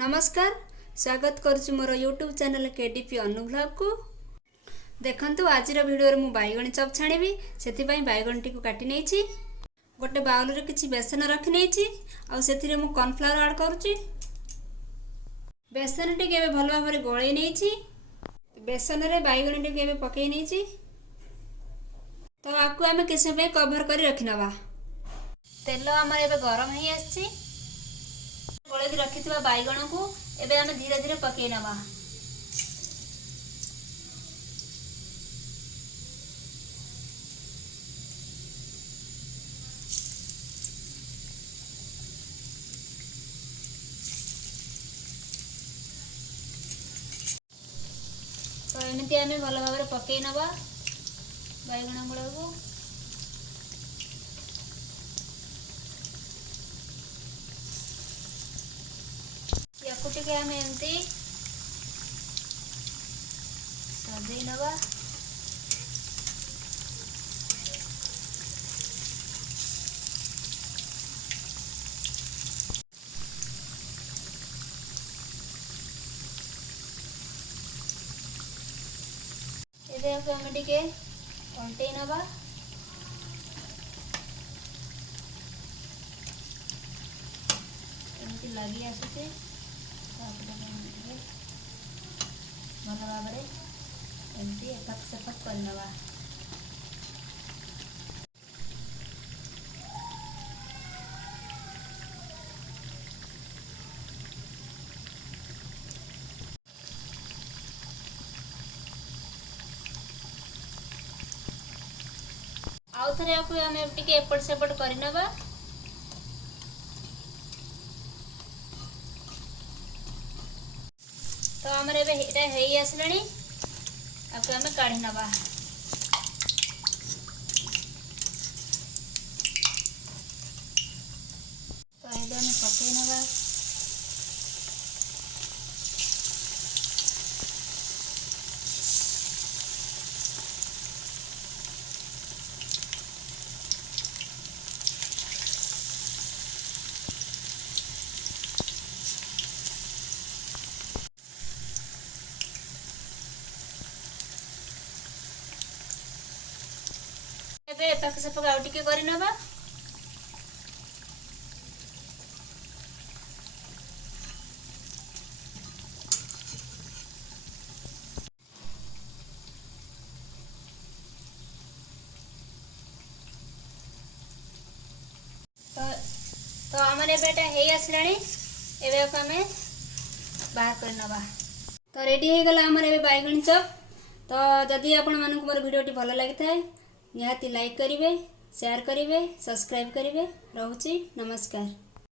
नमस्कार स्वागत करुच्ची मोर YouTube channel KDP अनुब्लॉग को। देखंतु आज वीडियो मु बैगणी चप छाणी से बैगणी टी काटी नहीं गोटे बाउल रे किछि बेसन रखी नहीं आउ मु कॉर्नफ्लावर ऐड करुच्ची। बेसन टी के भल भाव में गोले नहीं बेसन रे बैगणी टी के पकई नहीं तो आपको आम किस कवर कर रखी नवा। तेल आम ए गरम हो आसी गोल रखि बैगण को एबे आम धीरे धीरे पकई नवा। तो एमती आम भल भाव में पकई नवा बैगण गुड़ा को। टे आम एमती सजे नवा। आम टे पलटई नवा। एमती लगी आसुचे भल भाव एमती एपट सेपट करनवा। आउ थे आम एपट सेपट करनवा। तो आमर ए आसलानी आपको आम काढ़ी नवा। तो ये आम पकई नवा। एपक सेपक आउ टिके कर नवा। तो आमर एटा हे आसलानी एबे आम बाहर कर नवा। तो रेडी हो गला आमर एबे बैगणी चप। तो जदि आपण मानक मोर वीडियो टी भल लगी थाए निहाती लाइक करिवे, शेयर करिवे, सब्सक्राइब करिवे। रहूची नमस्कार।